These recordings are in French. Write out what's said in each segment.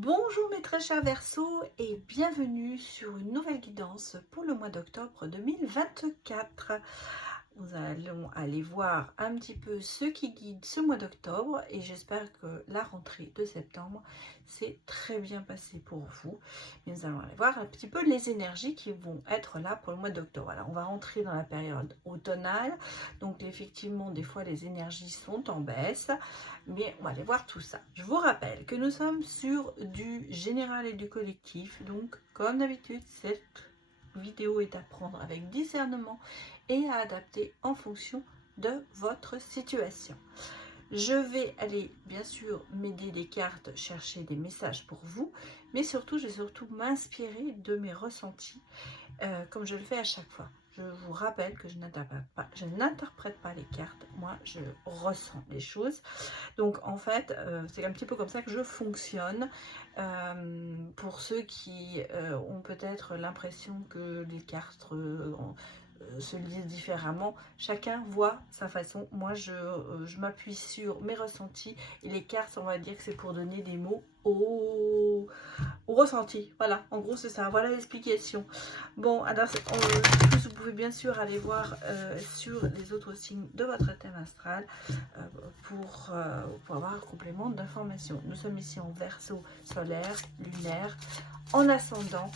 Bonjour mes très chers Verseaux et bienvenue sur une nouvelle guidance pour le mois d'octobre 2024. Nous allons aller voir un petit peu ce qui guide ce mois d'octobre et j'espère que la rentrée de septembre s'est très bien passée pour vous. Mais nous allons aller voir un petit peu les énergies qui vont être là pour le mois d'octobre. Alors on va rentrer dans la période automnale, donc effectivement des fois les énergies sont en baisse, mais on va aller voir tout ça. Je vous rappelle que nous sommes sur du général et du collectif, donc comme d'habitude cette vidéo est à prendre avec discernement et à adapter en fonction de votre situation. Je vais aller bien sûr m'aider des cartes, chercher des messages pour vous, mais surtout je vais surtout m'inspirer de mes ressentis comme je le fais à chaque fois. Je vous rappelle que je n'interprète pas les cartes, moi je ressens les choses. Donc en fait, c'est un petit peu comme ça que je fonctionne. Pour ceux qui ont peut-être l'impression que les cartes se lisent différemment, chacun voit sa façon. Moi, je m'appuie sur mes ressentis et les cartes, on va dire que c'est pour donner des mots au ressenti. Voilà, en gros, c'est ça. Voilà l'explication. Bon, alors, vous pouvez bien sûr aller voir sur les autres signes de votre thème astral pour avoir un complément d'information. Nous sommes ici en Verseau solaire, lunaire, en ascendant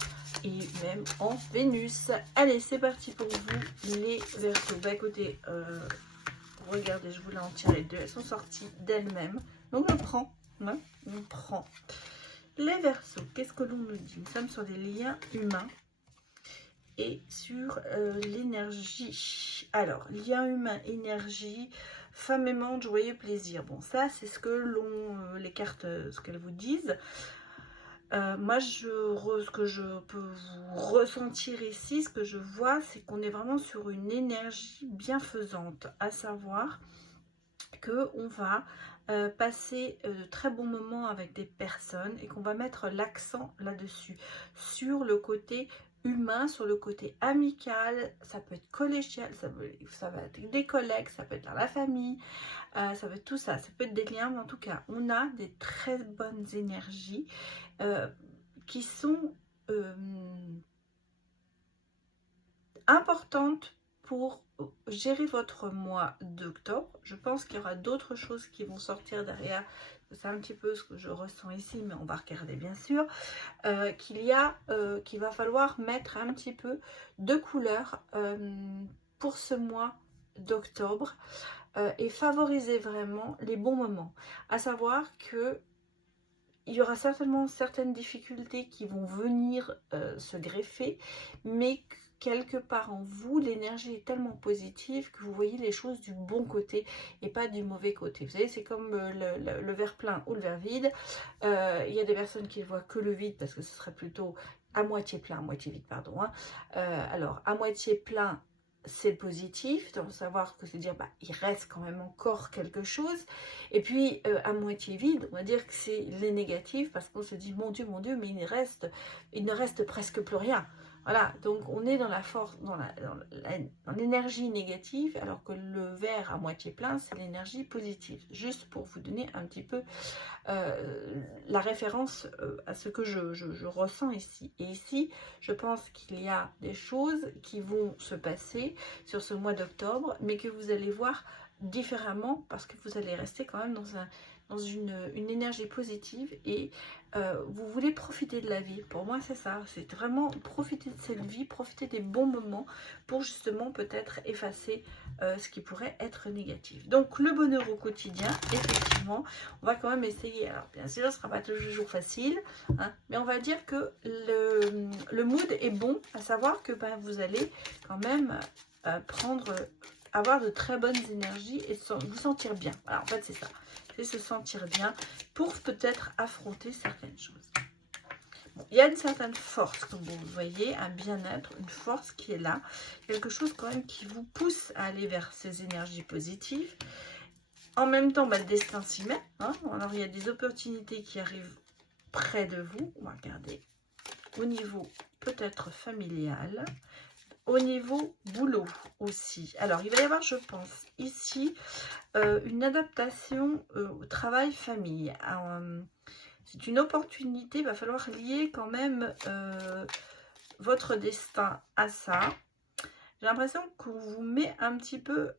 et même en Vénus. Allez, c'est parti pour vous, les Verseaux. Bah écoutez, regardez, je voulais en tirer deux. Elles sont sorties d'elles-mêmes. Donc on prend, hein, on prend. Les Verseaux, qu'est-ce que l'on nous dit? Nous sommes sur des liens humains et sur l'énergie. Alors, lien humain, énergie, femme aimante, joyeux plaisir. Bon, ça, c'est ce que les cartes, ce qu'elles vous disent. Moi, ce que je peux vous ressentir ici, ce que je vois, c'est qu'on est vraiment sur une énergie bienfaisante, à savoir qu'on va passer de très bons moments avec des personnes et qu'on va mettre l'accent là-dessus, sur le côté humain, sur le côté amical. Ça peut être collégial, ça va être des collègues, ça peut être dans la famille, ça peut être tout ça, ça peut être des liens, mais en tout cas, on a des très bonnes énergies qui sont importantes pour gérer votre mois d'octobre. Je pense qu'il y aura d'autres choses qui vont sortir derrière. C'est un petit peu ce que je ressens ici, mais on va regarder bien sûr. Qu'il va falloir mettre un petit peu de couleur pour ce mois d'octobre et favoriser vraiment les bons moments. À savoir que il y aura certainement certaines difficultés qui vont venir se greffer, mais quelque part en vous, l'énergie est tellement positive que vous voyez les choses du bon côté et pas du mauvais côté. Vous savez, c'est comme le verre plein ou le verre vide. Il y a des personnes qui ne voient que le vide parce que ce serait plutôt à moitié plein, à moitié vide, pardon. Alors, à moitié plein, c'est positif, donc savoir que c'est dire il reste quand même encore quelque chose. Et puis à moitié vide, on va dire que c'est les négatifs parce qu'on se dit mon Dieu, mais il ne reste presque plus rien. Voilà, donc on est dans la force, dans l'énergie négative, alors que le verre à moitié plein, c'est l'énergie positive. Juste pour vous donner un petit peu la référence à ce que je ressens ici. Et ici, je pense qu'il y a des choses qui vont se passer sur ce mois d'octobre, mais que vous allez voir différemment parce que vous allez rester quand même dans une énergie positive et vous voulez profiter de la vie. Pour moi, c'est ça. C'est vraiment profiter de cette vie, profiter des bons moments pour justement peut-être effacer ce qui pourrait être négatif. Donc, le bonheur au quotidien, effectivement, on va quand même essayer. Alors, bien sûr, ce ne sera pas toujours facile, hein, mais on va dire que le mood est bon, à savoir que vous allez quand même avoir de très bonnes énergies et vous sentir bien. Voilà, en fait, c'est ça. C'est se sentir bien pour peut-être affronter certaines choses. Bon, il y a une certaine force, comme vous voyez, un bien-être, une force qui est là. Quelque chose quand même qui vous pousse à aller vers ces énergies positives. En même temps, le destin s'y met. Hein. Alors, il y a des opportunités qui arrivent près de vous. On va regarder au niveau peut-être familial. Au niveau boulot aussi. Alors, il va y avoir, je pense, ici, une adaptation au travail-famille. C'est une opportunité, il va falloir lier quand même votre destin à ça. J'ai l'impression qu'on vous met un petit peu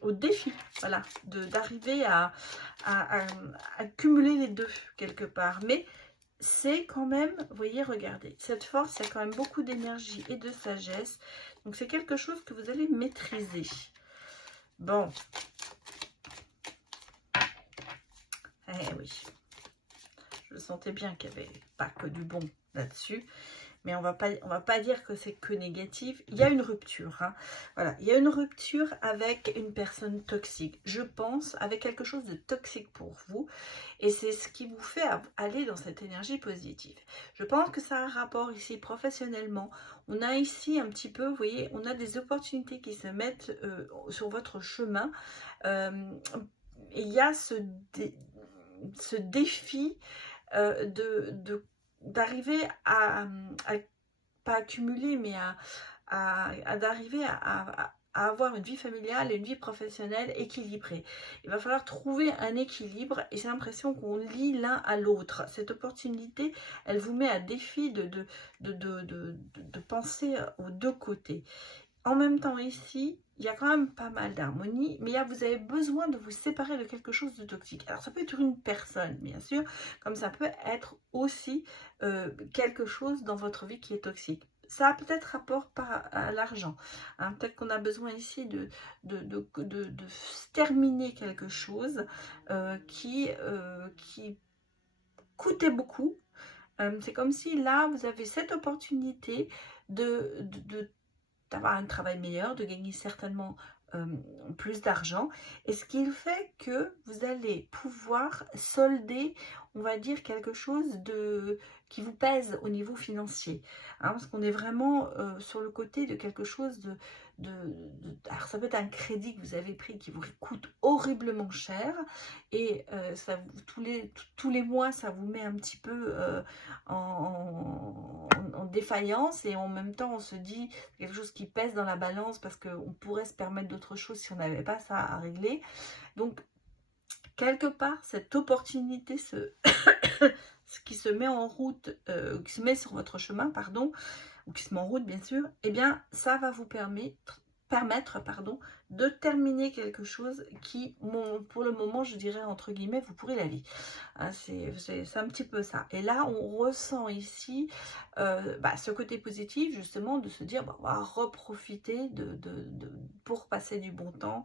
au défi, voilà, d'arriver à cumuler les deux quelque part. Mais c'est quand même, vous voyez, regardez, cette force, il y a quand même beaucoup d'énergie et de sagesse. Donc c'est quelque chose que vous allez maîtriser. Bon. Eh oui. Je sentais bien qu'il n'y avait pas que du bon là-dessus. Mais on va pas dire que c'est que négatif. Il y a une rupture. Hein. Voilà, il y a une rupture avec une personne toxique. Je pense avec quelque chose de toxique pour vous. Et c'est ce qui vous fait aller dans cette énergie positive. Je pense que ça a un rapport ici professionnellement. On a ici un petit peu, vous voyez, on a des opportunités qui se mettent sur votre chemin. Et il y a ce défi d'arriver à pas accumuler, mais d'arriver à avoir une vie familiale et une vie professionnelle équilibrée. Il va falloir trouver un équilibre et j'ai l'impression qu'on lie l'un à l'autre. Cette opportunité, elle vous met à défi de penser aux deux côtés. En même temps, ici, il y a quand même pas mal d'harmonie, mais vous avez besoin de vous séparer de quelque chose de toxique. Alors, ça peut être une personne, bien sûr, comme ça peut être aussi quelque chose dans votre vie qui est toxique. Ça a peut-être rapport à l'argent. Hein. Peut-être qu'on a besoin ici de terminer quelque chose qui coûtait beaucoup. C'est comme si là, vous avez cette opportunité d'avoir un travail meilleur, de gagner certainement plus d'argent. Et ce qui fait que vous allez pouvoir solder, on va dire, quelque chose qui vous pèse au niveau financier. Hein, parce qu'on est vraiment sur le côté de quelque chose alors ça peut être un crédit que vous avez pris qui vous coûte horriblement cher. Et tous les mois, ça vous met un petit peu en défaillance. Et en même temps, on se dit quelque chose qui pèse dans la balance parce qu'on pourrait se permettre d'autres choses si on n'avait pas ça à régler. Donc, quelque part, cette opportunité qui se met en route, qui se met sur votre chemin, pardon, ou qui se met en route, bien sûr, eh bien, ça va vous permettre de terminer quelque chose qui, pour le moment, je dirais, entre guillemets, vous pourrez la vie. Hein, c'est un petit peu ça. Et là, on ressent ici ce côté positif, justement, de se dire, on va reprofiter pour passer du bon temps,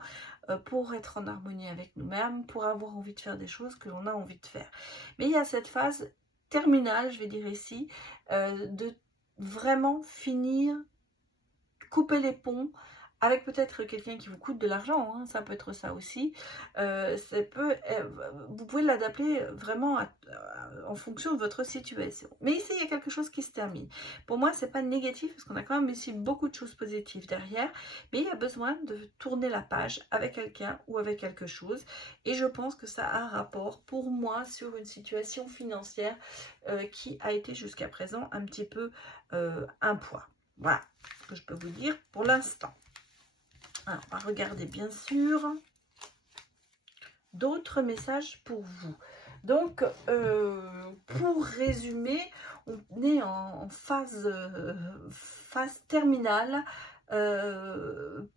pour être en harmonie avec nous-mêmes, pour avoir envie de faire des choses que l'on a envie de faire. Mais il y a cette phase terminale, je vais dire ici, de vraiment finir, couper les ponts, avec peut-être quelqu'un qui vous coûte de l'argent, hein, ça peut être ça aussi. Vous pouvez l'adapter vraiment en fonction de votre situation. Mais ici, il y a quelque chose qui se termine. Pour moi, c'est pas négatif parce qu'on a quand même ici beaucoup de choses positives derrière. Mais il y a besoin de tourner la page avec quelqu'un ou avec quelque chose. Et je pense que ça a un rapport pour moi sur une situation financière qui a été jusqu'à présent un petit peu un poids. Voilà ce que je peux vous dire pour l'instant. Alors, on va regarder bien sûr d'autres messages pour vous. Donc, pour résumer, on est en phase terminale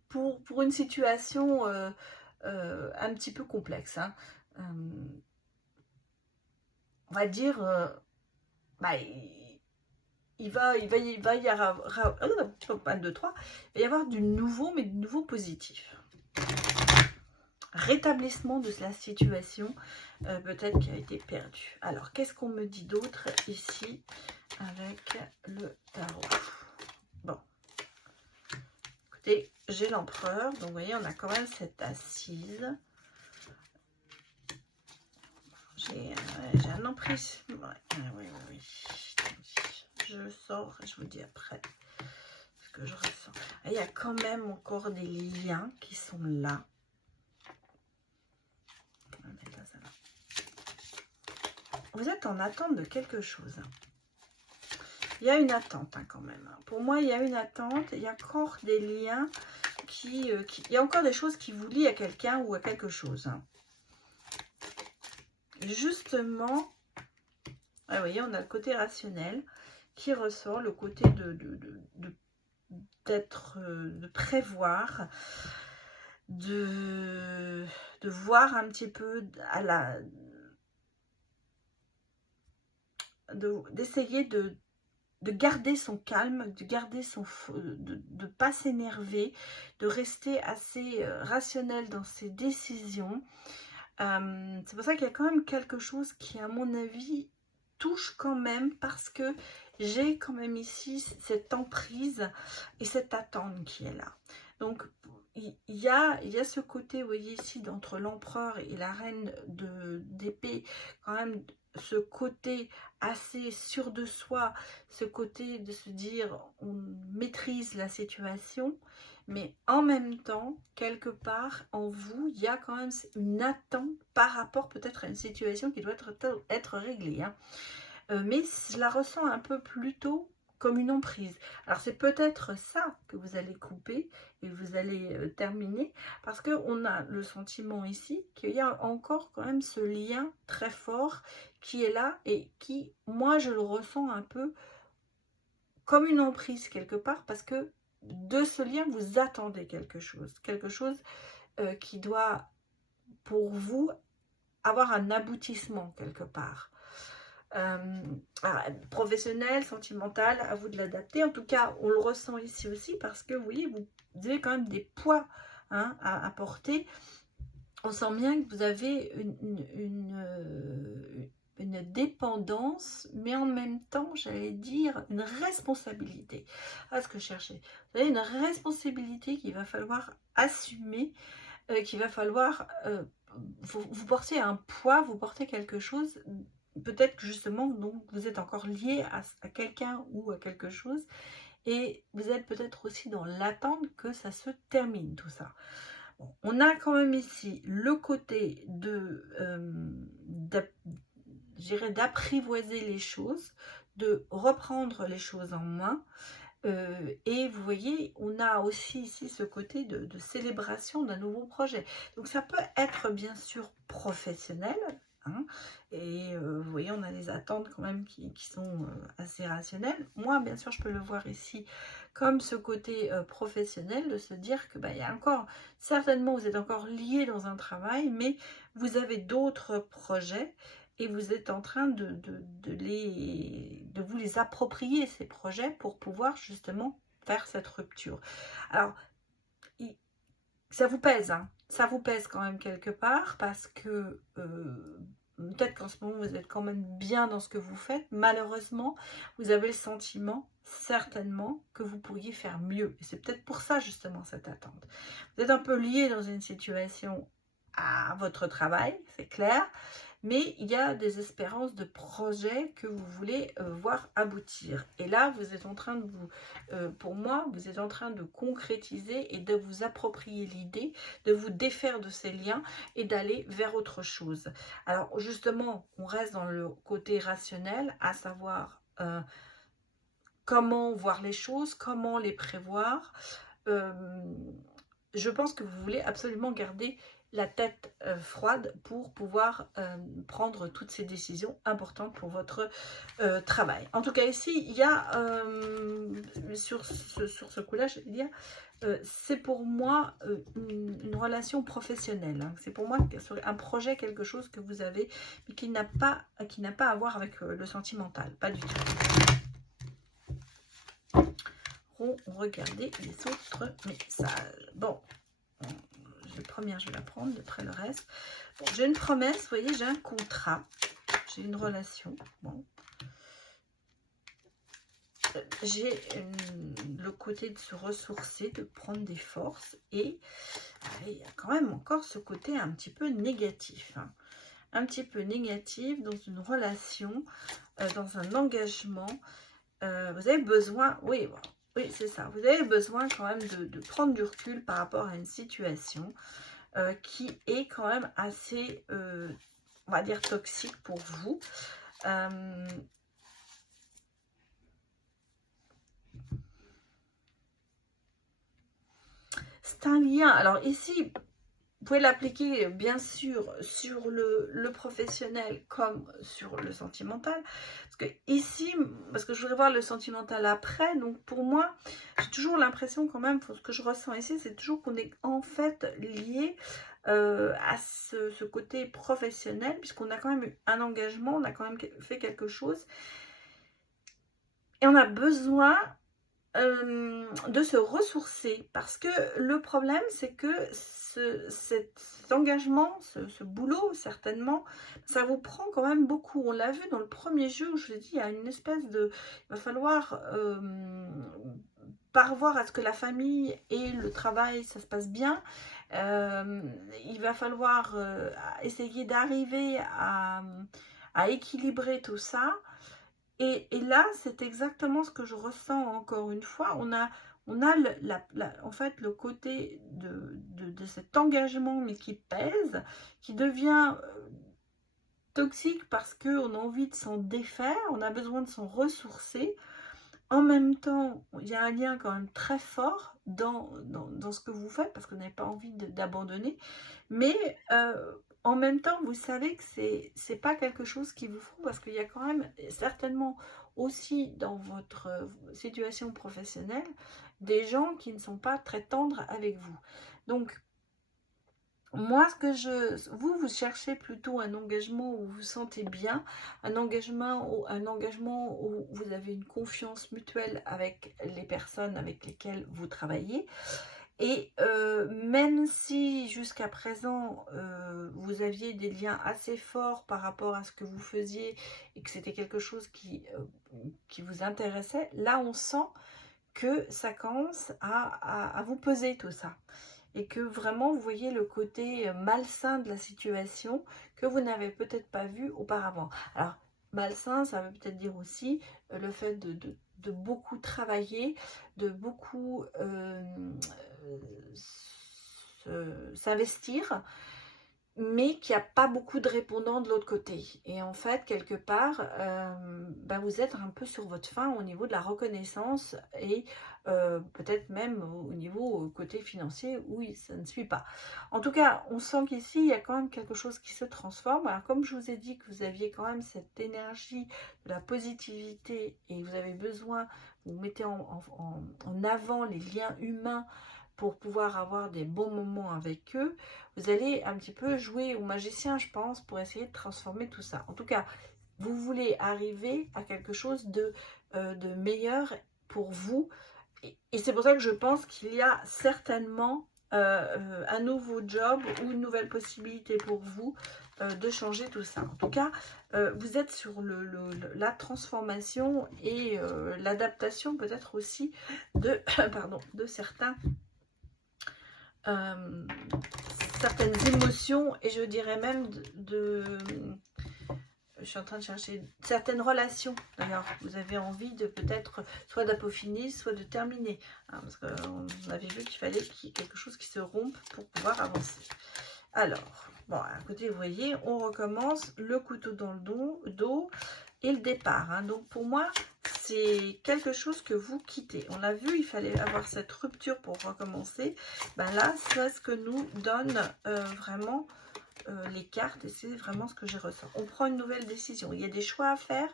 pour une situation un petit peu complexe. Hein. On va dire, il va y avoir 1, 2, 3, il va y avoir du nouveau, mais du nouveau positif. Rétablissement de la situation, peut-être qui a été perdue. Alors, qu'est-ce qu'on me dit d'autre ici avec le tarot? Bon. Écoutez, j'ai l'empereur, donc vous voyez, on a quand même cette assise. J'ai un emprise. Oui. Je sors et je vous dis après ce que je ressens. Et il y a quand même encore des liens qui sont là. On va mettre là, ça va. Vous êtes en attente de quelque chose. Il y a une attente quand même. Pour moi, il y a une attente. Il y a encore des liens il y a encore des choses qui vous lient à quelqu'un ou à quelque chose. justement, vous voyez, on a le côté rationnel qui ressort, le côté de prévoir, de voir un petit peu à la... d'essayer de garder son calme, de garder son... de ne pas s'énerver, de rester assez rationnel dans ses décisions. C'est pour ça qu'il y a quand même quelque chose qui, à mon avis, touche quand même, parce que j'ai quand même ici cette emprise et cette attente qui est là. Donc, il y a ce côté, vous voyez ici, entre l'empereur et la reine d'épée, quand même ce côté assez sûr de soi, ce côté de se dire on maîtrise la situation, mais en même temps, quelque part en vous, il y a quand même une attente par rapport peut-être à une situation qui doit être réglée. Hein. Mais je la ressens un peu plutôt comme une emprise. Alors c'est peut-être ça que vous allez couper et vous allez terminer, parce qu'on a le sentiment ici qu'il y a encore quand même ce lien très fort qui est là et qui, moi je le ressens un peu comme une emprise quelque part, parce que de ce lien vous attendez quelque chose qui doit pour vous avoir un aboutissement quelque part. Professionnel, sentimental, à vous de l'adapter. En tout cas, on le ressent ici aussi, parce que vous voyez, vous avez quand même des poids à porter. On sent bien que vous avez une dépendance, mais en même temps, j'allais dire, une responsabilité. Ah, ce que je cherchais. Vous avez une responsabilité qu'il va falloir assumer, qu'il va falloir... vous portez un poids, vous portez quelque chose... Peut-être que justement, donc, vous êtes encore lié à quelqu'un ou à quelque chose, et vous êtes peut-être aussi dans l'attente que ça se termine, tout ça. Bon, on a quand même ici le côté d'apprivoiser les choses, de reprendre les choses en main. Et vous voyez, on a aussi ici ce côté de célébration d'un nouveau projet. Donc ça peut être bien sûr professionnel, hein, et vous voyez, on a des attentes quand même qui sont assez rationnelles. Moi, bien sûr, je peux le voir ici comme ce côté professionnel, de se dire que il y a encore, certainement, vous êtes encore lié dans un travail, mais vous avez d'autres projets et vous êtes en train de vous les approprier, ces projets, pour pouvoir justement faire cette rupture. Alors, ça vous pèse, hein, ça vous pèse quand même quelque part, parce que peut-être qu'en ce moment, vous êtes quand même bien dans ce que vous faites. Malheureusement, vous avez le sentiment, certainement, que vous pourriez faire mieux. Et c'est peut-être pour ça, justement, cette attente. Vous êtes un peu lié dans une situation à votre travail, c'est clair, mais il y a des espérances de projets que vous voulez voir aboutir. Et là, vous êtes en train de vous, pour moi, vous êtes en train de concrétiser et de vous approprier l'idée, de vous défaire de ces liens et d'aller vers autre chose. Alors justement, on reste dans le côté rationnel, à savoir comment voir les choses, comment les prévoir. Je pense que vous voulez absolument garder la tête froide pour pouvoir prendre toutes ces décisions importantes pour votre travail. En tout cas, ici, il y a, sur ce coup-là, je vais dire, c'est pour moi une relation professionnelle. Hein. C'est pour moi un projet, quelque chose que vous avez, mais qui n'a pas à voir avec le sentimental, pas du tout. Regardez les autres messages. Bon, la première, je vais la prendre, de près le reste. Bon, j'ai une promesse, vous voyez, j'ai un contrat, j'ai une relation. Bon. J'ai le côté de se ressourcer, de prendre des forces, et il y a quand même encore ce côté un petit peu négatif. Hein. Un petit peu négatif dans une relation, dans un engagement. Vous avez besoin, oui, bon, oui, c'est ça. Vous avez besoin quand même de prendre du recul par rapport à une situation qui est quand même assez, on va dire, toxique pour vous. C'est un lien. Alors ici, pouvez l'appliquer bien sûr sur le professionnel comme sur le sentimental. Parce que ici, parce que je voudrais voir le sentimental après, donc pour moi, j'ai toujours l'impression quand même, ce que je ressens ici, c'est toujours qu'on est en fait lié à ce côté professionnel, puisqu'on a quand même eu un engagement, on a quand même fait quelque chose, et on a besoin de se ressourcer, parce que le problème c'est que cet engagement, ce boulot certainement, ça vous prend quand même beaucoup. On l'a vu dans le premier jeu où je vous ai dit, il y a une espèce de, il va falloir parvoir à ce que la famille et le travail ça se passe bien. Il va falloir essayer d'arriver à équilibrer tout ça. Et là, c'est exactement ce que je ressens encore une fois. On a en fait le côté de cet engagement, mais qui pèse, qui devient toxique parce qu'on a envie de s'en défaire, on a besoin de s'en ressourcer. En même temps, il y a un lien quand même très fort dans ce que vous faites, parce que vous n'avez pas envie d'abandonner. Mais en même temps, vous savez que c'est pas quelque chose qui vous fout, parce qu'il y a quand même certainement aussi dans votre situation professionnelle des gens qui ne sont pas très tendres avec vous. Donc, moi, vous cherchez plutôt un engagement où vous vous sentez bien, un engagement où vous avez une confiance mutuelle avec les personnes avec lesquelles vous travaillez. Et même si jusqu'à présent, vous aviez des liens assez forts par rapport à ce que vous faisiez et que c'était quelque chose qui vous intéressait, là on sent que ça commence à vous peser tout ça. Et que vraiment vous voyez le côté malsain de la situation que vous n'avez peut-être pas vu auparavant. Alors malsain, ça veut peut-être dire aussi le fait de beaucoup travailler, de beaucoup s'investir, mais qu'il n'y a pas beaucoup de répondants de l'autre côté. Et en fait, quelque part, vous êtes un peu sur votre faim au niveau de la reconnaissance et peut-être même au niveau côté financier où ça ne suit pas. En tout cas, on sent qu'ici, il y a quand même quelque chose qui se transforme. Alors, comme je vous ai dit que vous aviez quand même cette énergie de la positivité et vous avez besoin, vous mettez en avant les liens humains pour pouvoir avoir des bons moments avec eux, vous allez un petit peu jouer au magicien, je pense, pour essayer de transformer tout ça. En tout cas, vous voulez arriver à quelque chose de meilleur pour vous. Et c'est pour ça que je pense qu'il y a certainement un nouveau job ou une nouvelle possibilité pour vous de changer tout ça. En tout cas, vous êtes sur la transformation et l'adaptation peut-être aussi de, de certaines émotions, et je dirais même je suis en train de chercher certaines relations. D'ailleurs, vous avez envie de peut-être soit d'appeler, soit de terminer, hein, parce qu'on avait vu qu'il fallait qu'il y ait quelque chose qui se rompe pour pouvoir avancer. Alors, bon, à côté, vous voyez, on recommence le couteau dans le dos et le départ, hein. Donc pour moi, c'est quelque chose que vous quittez. On l'a vu, il fallait avoir cette rupture pour recommencer. Ben là, c'est ce que nous donne vraiment les cartes, et c'est vraiment ce que je ressens. On prend une nouvelle décision. Il y a des choix à faire.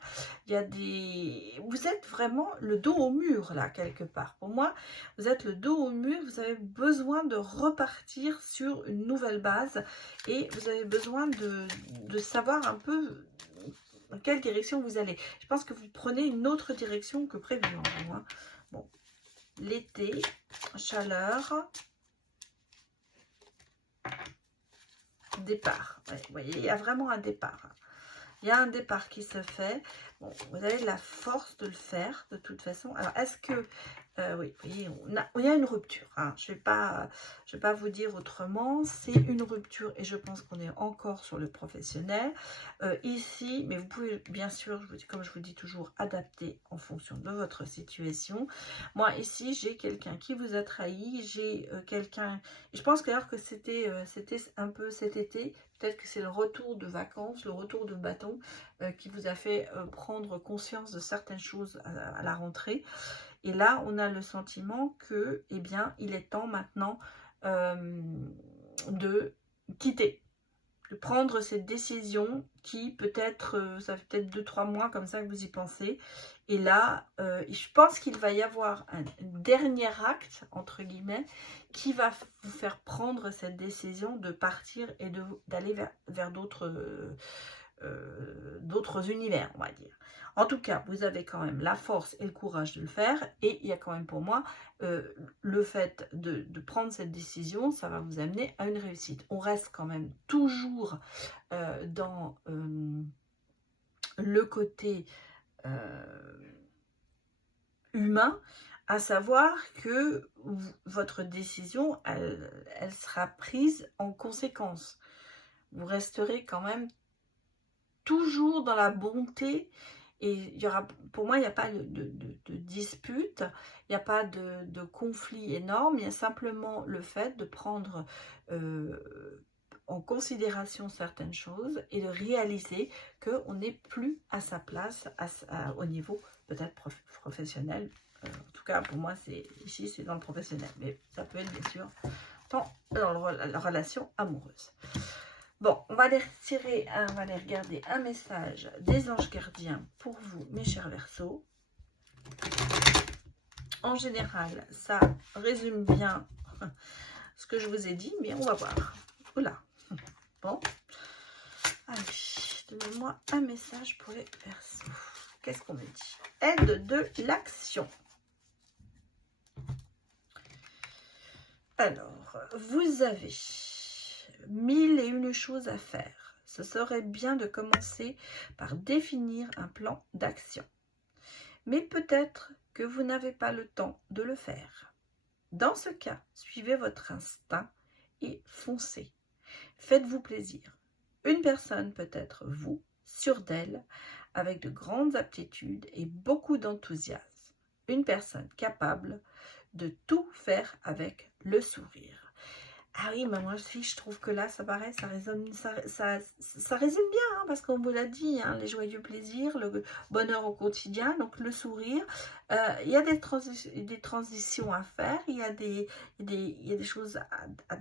Il y a des... Vous êtes vraiment le dos au mur, là, quelque part. Pour moi, vous êtes le dos au mur. Vous avez besoin de repartir sur une nouvelle base. Et vous avez besoin de savoir un peu dans quelle direction vous allez. Je pense que vous prenez une autre direction que prévu. Hein. Bon, l'été, chaleur, départ. Ouais, vous voyez, il y a vraiment un départ. Il y a un départ qui se fait. Bon, vous avez la force de le faire de toute façon. Alors, est-ce que... oui, vous voyez, il y a une rupture. Hein. Je ne vais pas vous dire autrement. C'est une rupture et je pense qu'on est encore sur le professionnel. Ici, mais vous pouvez bien sûr, comme je vous dis toujours, adapter en fonction de votre situation. Moi, ici, j'ai quelqu'un qui vous a trahi. J'ai quelqu'un... Je pense d'ailleurs que c'était un peu cet été. Peut-être que c'est le retour de vacances, le retour de bâton qui vous a fait prendre conscience de certaines choses à la rentrée. Et là, on a le sentiment que, eh bien, il est temps maintenant de quitter, de prendre cette décision qui peut-être, ça fait peut-être 2-3 mois comme ça que vous y pensez. Et là, je pense qu'il va y avoir un dernier acte, entre guillemets, qui va vous faire prendre cette décision de partir et d'aller vers d'autres univers, on va dire. En tout cas, vous avez quand même la force et le courage de le faire. Et il y a quand même pour moi, le fait de prendre cette décision, ça va vous amener à une réussite. On reste quand même toujours dans le côté humain, à savoir que votre décision, elle sera prise en conséquence. Vous resterez quand même toujours dans la bonté. Et il y aura, pour moi, il n'y a pas de dispute, il n'y a pas de conflit énorme, il y a simplement le fait de prendre en considération certaines choses et de réaliser qu'on n'est plus à sa place au niveau peut-être professionnel. En tout cas, pour moi, ici, c'est dans le professionnel, mais ça peut être bien sûr dans la relation amoureuse. Bon, on va aller regarder un message des anges gardiens pour vous, mes chers Verseaux. En général, ça résume bien ce que je vous ai dit, mais on va voir. Oula. Bon. Allez, donnez-moi un message pour les Verseaux. Qu'est-ce qu'on me dit? Aide de l'action. Alors, vous avez 1001 choses à faire. Ce serait bien de commencer par définir un plan d'action. Mais peut-être que vous n'avez pas le temps de le faire. Dans ce cas, suivez votre instinct et foncez. Faites-vous plaisir. Une personne peut être vous, sûre d'elle, avec de grandes aptitudes et beaucoup d'enthousiasme. Une personne capable de tout faire avec le sourire. Ah oui, mais moi aussi, je trouve que là, ça paraît, ça résume bien, hein, parce qu'on vous l'a dit, hein, les joyeux plaisirs, le bonheur au quotidien, donc le sourire. Il y a des transitions à faire, il y a des choses à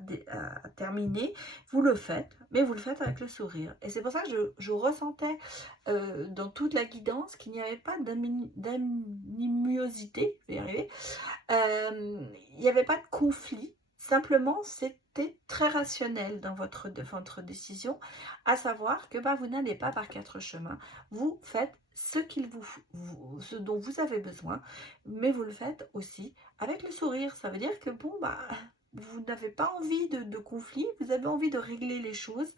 terminer. Vous le faites, mais vous le faites avec le sourire. Et c'est pour ça que je ressentais dans toute la guidance qu'il n'y avait pas d'animosité, je vais y arriver. Il n'y avait pas de conflit. Simplement, c'était très rationnel dans votre décision, à savoir que vous n'allez pas par 4 chemins. Vous faites ce dont vous avez besoin, mais vous le faites aussi avec le sourire. Ça veut dire que vous n'avez pas envie de conflit, vous avez envie de régler les choses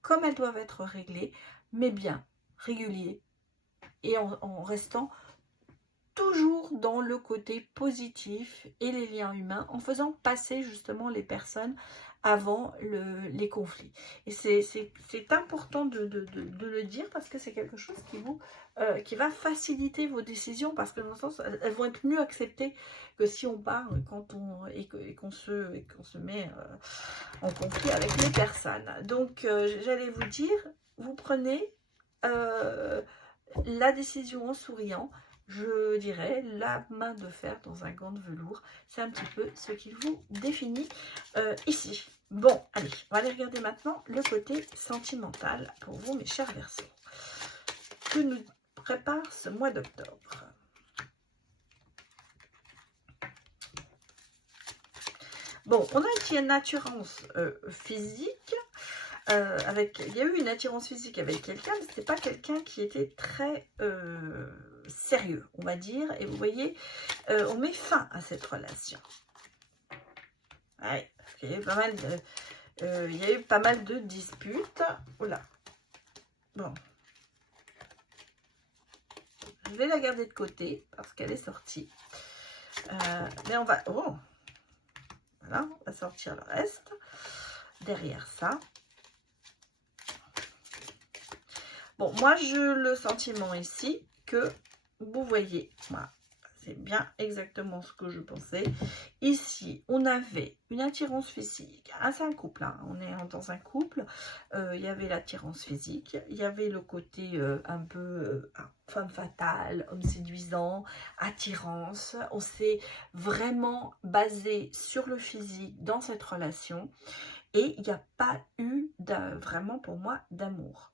comme elles doivent être réglées, mais bien, régulier, et en restant toujours dans le côté positif et les liens humains, en faisant passer justement les personnes avant les conflits. Et c'est important de le dire, parce que c'est quelque chose qui va faciliter vos décisions, parce que dans le sens, elles vont être mieux acceptées que si on parle qu'on se met en conflit avec les personnes. Donc j'allais vous dire, vous prenez la décision en souriant. Je dirais la main de fer dans un gant de velours. C'est un petit peu ce qui vous définit ici. Bon, allez, on va aller regarder maintenant le côté sentimental pour vous, mes chers Verseaux. Que nous prépare ce mois d'octobre? Bon, on a une attirance physique. Il y a eu une attirance physique avec quelqu'un, mais ce n'était pas quelqu'un qui était très sérieux, on va dire. Et vous voyez, on met fin à cette relation. Ouais, parce qu'il y a eu pas mal de disputes. Oula. Bon. Je vais la garder de côté parce qu'elle est sortie. Mais on va... Oh. Voilà, on va sortir le reste. Derrière ça. Bon, moi, le sentiment ici que vous voyez, voilà, c'est bien exactement ce que je pensais. Ici, on avait une attirance physique. Ah, c'est un couple, hein. On est dans un couple. Il y avait l'attirance physique. Il y avait le côté un peu femme fatale, homme séduisant, attirance. On s'est vraiment basé sur le physique dans cette relation. et il n'y a pas eu vraiment pour moi d'amour.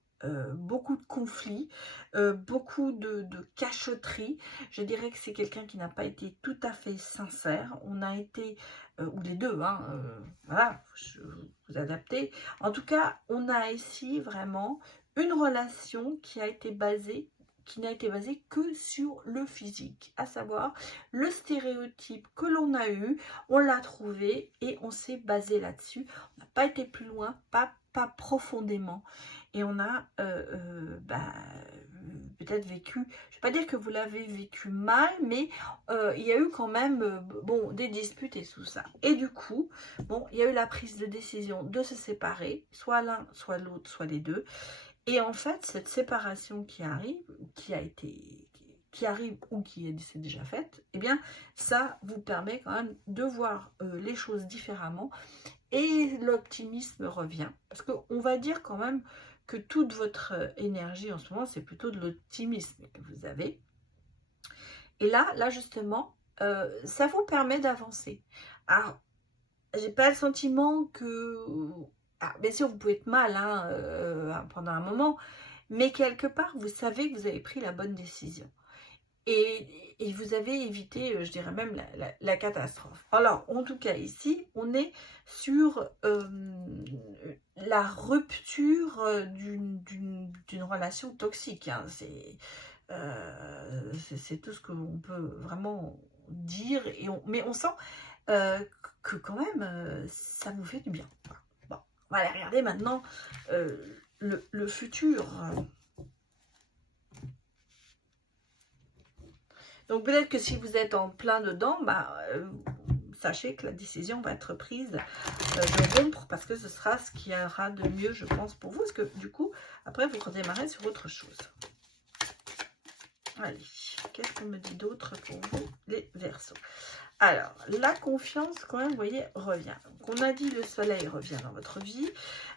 Beaucoup de conflits, beaucoup de cachotteries. Je dirais que c'est quelqu'un qui n'a pas été tout à fait sincère. On a été, ou les deux, hein, voilà, vous adaptez. En tout cas, on a ici vraiment une relation qui n'a été basée que sur le physique, à savoir le stéréotype que l'on a eu, on l'a trouvé et on s'est basé là-dessus. On n'a pas été plus loin, pas profondément. Et on a peut-être vécu, je ne vais pas dire que vous l'avez vécu mal, mais il y a eu quand même bon, des disputes et tout ça. Et du coup, bon, il y a eu la prise de décision de se séparer, soit l'un, soit l'autre, soit les deux. Et en fait, cette séparation qui arrive ou qui s'est déjà faite, eh bien, ça vous permet quand même de voir les choses différemment et l'optimisme revient. Parce qu'on va dire quand même que toute votre énergie en ce moment, c'est plutôt de l'optimisme que vous avez. Et là justement, ça vous permet d'avancer. Alors, j'ai pas le sentiment que... Alors, bien sûr, vous pouvez être mal pendant un moment, mais quelque part, vous savez que vous avez pris la bonne décision. Et vous avez évité, je dirais même, la catastrophe. Alors, en tout cas, ici, on est sur la rupture d'une relation toxique. Hein. C'est tout ce que l'on peut vraiment dire. Mais on sent que quand même, ça vous fait du bien. Bon, on va aller regarder maintenant le futur. Donc peut-être que si vous êtes en plein dedans, sachez que la décision va être prise de rompre parce que ce sera ce qui aura de mieux, je pense, pour vous. Parce que du coup, après, vous redémarrez sur autre chose. Allez, qu'est-ce qu'on me dit d'autre pour vous, les Verseaux? Alors, la confiance, quand même, vous voyez, revient. Donc, on a dit le soleil revient dans votre vie.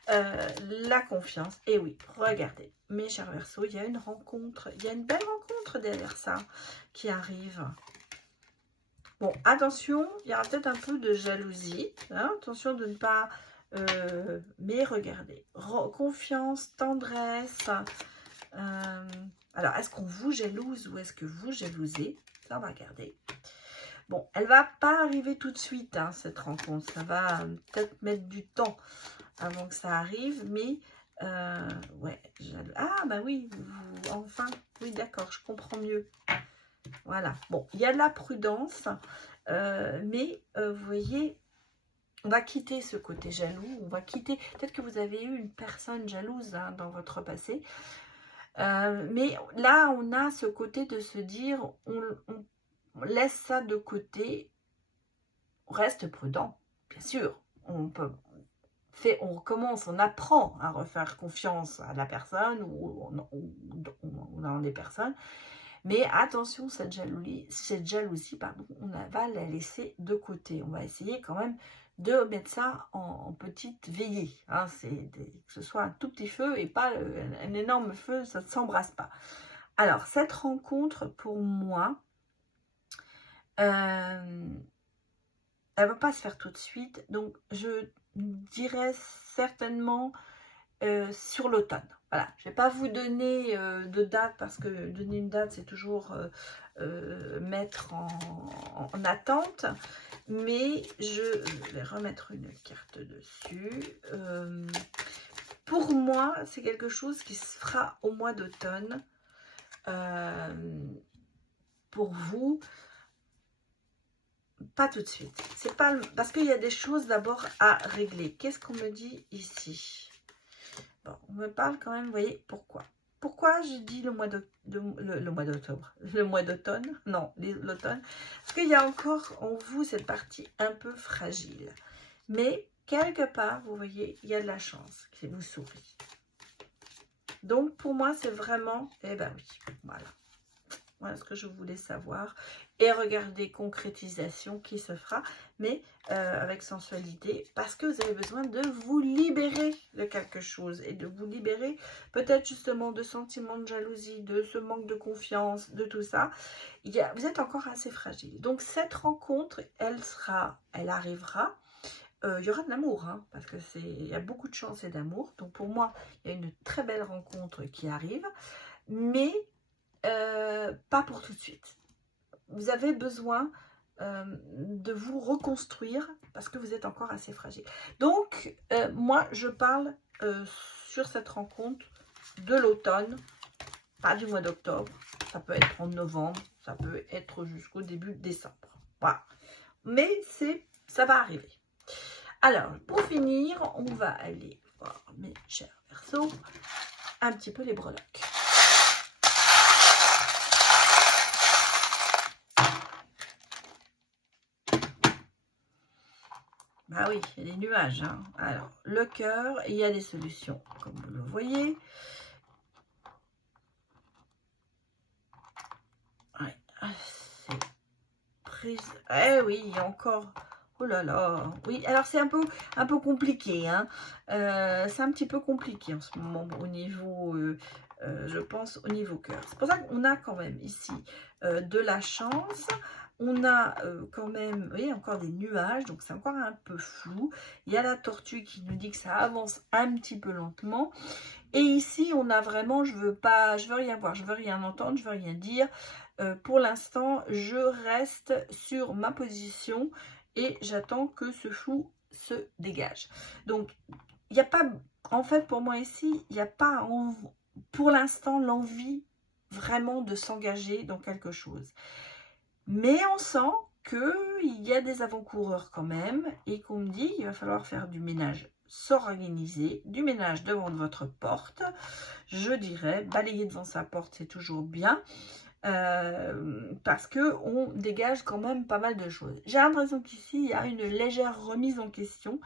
La confiance, et oui, regardez, mes chers Verseaux, il y a une rencontre, il y a une belle rencontre derrière ça qui arrive. Bon, attention, il y aura peut-être un peu de jalousie, hein, attention de ne pas... mais regardez, confiance, tendresse. Alors, est-ce qu'on vous jalouse ou est-ce que vous jalousez? Ça, on va regarder. Bon, elle va pas arriver tout de suite, hein, cette rencontre. Ça va peut-être mettre du temps avant que ça arrive, mais ouais. Ah, bah oui, enfin, oui, d'accord, je comprends mieux. Voilà. Bon, il y a de la prudence, mais vous voyez, on va quitter ce côté jaloux. On va quitter. Peut-être que vous avez eu une personne jalouse hein, dans votre passé. Mais là, on a ce côté de se dire, on laisse ça de côté, on reste prudent, bien sûr. On apprend à refaire confiance à la personne ou dans des personnes. Mais attention, cette jalousie, pardon, on va la laisser de côté. On va essayer quand même de mettre ça en petite veillée. Hein, que ce soit un tout petit feu et pas un énorme feu, ça ne s'embrasse pas. Alors, cette rencontre, pour moi, elle ne va pas se faire tout de suite. Donc, je dirais certainement sur l'automne. Voilà, je ne vais pas vous donner de date parce que donner une date, c'est toujours mettre en attente. Mais je vais remettre une carte dessus. Pour moi, c'est quelque chose qui se fera au mois d'automne. Pour vous, pas tout de suite. C'est pas parce qu'il y a des choses d'abord à régler. Qu'est-ce qu'on me dit ici? Bon, on me parle quand même, vous voyez, pourquoi? Pourquoi je dis le mois d'octobre? Le mois d'automne? Non, l'automne. Parce qu'il y a encore en vous cette partie un peu fragile. Mais quelque part, vous voyez, il y a de la chance qui vous sourit. Donc, pour moi, c'est vraiment... Eh ben oui, voilà. Voilà ce que je voulais savoir. Et regardez, concrétisation qui se fera, mais avec sensualité, parce que vous avez besoin de vous libérer de quelque chose et de vous libérer peut-être justement de sentiments de jalousie, de ce manque de confiance, de tout ça. Vous êtes encore assez fragile. Donc cette rencontre, elle arrivera il y aura de l'amour, hein, parce que il y a beaucoup de chance et d'amour. Donc pour moi, il y a une très belle rencontre qui arrive, mais pas pour tout de suite. Vous avez besoin de vous reconstruire parce que vous êtes encore assez fragile. Donc, moi, je parle sur cette rencontre de l'automne, pas du mois d'octobre. Ça peut être en novembre, ça peut être jusqu'au début décembre. Voilà. Mais ça va arriver. Alors, pour finir, on va aller voir, mes chers Verseaux, un petit peu les breloques. Ah oui, il y a des nuages. Hein. Alors, le cœur, il y a des solutions, comme vous le voyez. Ouais, c'est prise. Eh oui, il y a encore. Oh là là. Oui, alors c'est un peu compliqué. Hein. C'est un petit peu compliqué en ce moment au niveau, je pense, au niveau cœur. C'est pour ça qu'on a quand même ici de la chance. On a quand même, vous voyez, encore des nuages, donc c'est encore un peu flou. Il y a la tortue qui nous dit que ça avance un petit peu lentement. Et ici, on a vraiment, je veux rien voir, je veux rien entendre, je veux rien dire. Pour l'instant, je reste sur ma position et j'attends que ce flou se dégage. Donc, il n'y a pas, en fait, pour moi ici, il n'y a pas, pour l'instant, l'envie vraiment de s'engager dans quelque chose. Mais on sent qu'il y a des avant-coureurs quand même et qu'on me dit qu'il va falloir faire du ménage, s'organiser, du ménage devant votre porte. Je dirais, balayer devant sa porte, c'est toujours bien. Parce que on dégage quand même pas mal de choses. J'ai l'impression qu'ici, il y a une légère remise en question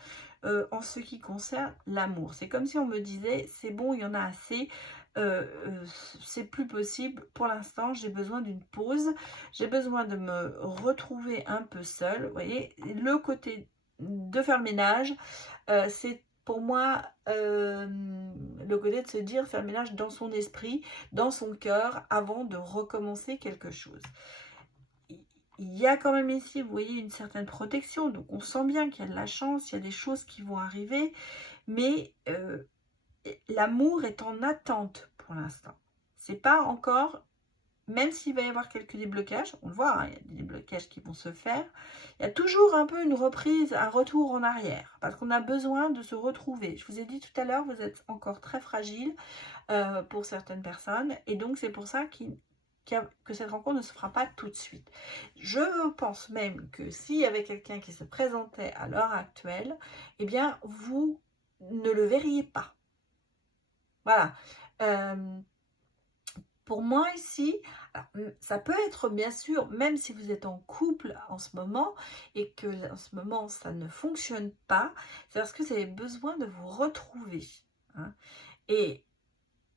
en ce qui concerne l'amour. C'est comme si on me disait, c'est bon, il y en a assez, c'est plus possible pour l'instant, j'ai besoin d'une pause, j'ai besoin de me retrouver un peu seule. Vous voyez, le côté de faire le ménage, c'est pour moi le côté de se dire faire le ménage dans son esprit, dans son cœur, avant de recommencer quelque chose. Il y a quand même ici, vous voyez, une certaine protection, donc on sent bien qu'il y a de la chance, il y a des choses qui vont arriver, mais l'amour est en attente pour l'instant. C'est pas encore, même s'il va y avoir quelques déblocages, on le voit, hein, il y a des déblocages qui vont se faire, il y a toujours un peu une reprise, un retour en arrière, parce qu'on a besoin de se retrouver. Je vous ai dit tout à l'heure, vous êtes encore très fragile pour certaines personnes, et donc c'est pour ça que cette rencontre ne se fera pas tout de suite. Je pense même que s'il y avait quelqu'un qui se présentait à l'heure actuelle, eh bien, vous ne le verriez pas. Voilà. Pour moi ici, alors, ça peut être bien sûr, même si vous êtes en couple en ce moment et que en ce moment ça ne fonctionne pas, c'est parce que vous avez besoin de vous retrouver. Hein. Et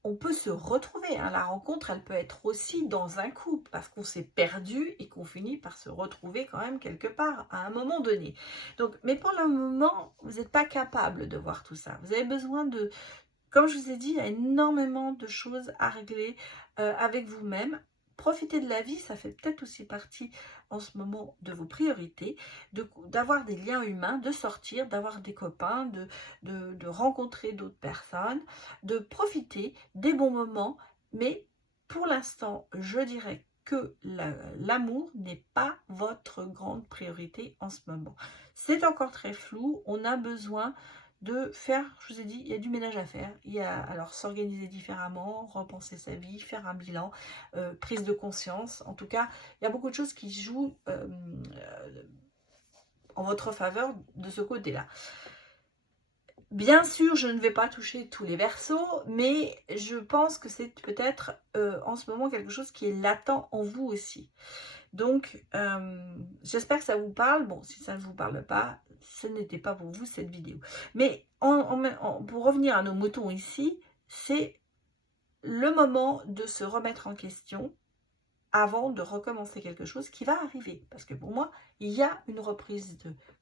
on peut se retrouver. Hein. La rencontre, elle peut être aussi dans un couple parce qu'on s'est perdu et qu'on finit par se retrouver quand même quelque part à un moment donné. Donc, mais pour le moment, vous n'êtes pas capable de voir tout ça. Vous avez besoin de, comme je vous ai dit, il y a énormément de choses à régler avec vous-même. Profiter de la vie, ça fait peut-être aussi partie en ce moment de vos priorités, d'avoir des liens humains, de sortir, d'avoir des copains, de rencontrer d'autres personnes, de profiter des bons moments. Mais pour l'instant, je dirais que l'amour n'est pas votre grande priorité en ce moment. C'est encore très flou, on a besoin de faire, je vous ai dit, il y a du ménage à faire. Il y a alors s'organiser différemment, repenser sa vie, faire un bilan, prise de conscience. En tout cas, il y a beaucoup de choses qui jouent en votre faveur de ce côté-là. Bien sûr, je ne vais pas toucher tous les Verseaux, mais je pense que c'est peut-être en ce moment quelque chose qui est latent en vous aussi. Donc, j'espère que ça vous parle. Bon, si ça ne vous parle pas, ce n'était pas pour vous cette vidéo. Mais pour revenir à nos moutons ici, c'est le moment de se remettre en question avant de recommencer quelque chose qui va arriver. Parce que pour moi, il y a une reprise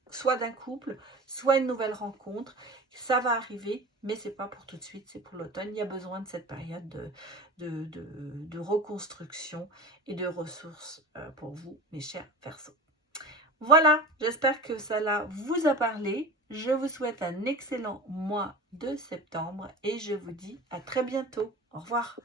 soit d'un couple, soit une nouvelle rencontre. Ça va arriver, mais c'est pas pour tout de suite, c'est pour l'automne. Il y a besoin de cette période de reconstruction et de ressources pour vous, mes chers Verseaux. Voilà, j'espère que cela vous a parlé. Je vous souhaite un excellent mois de septembre et je vous dis à très bientôt. Au revoir.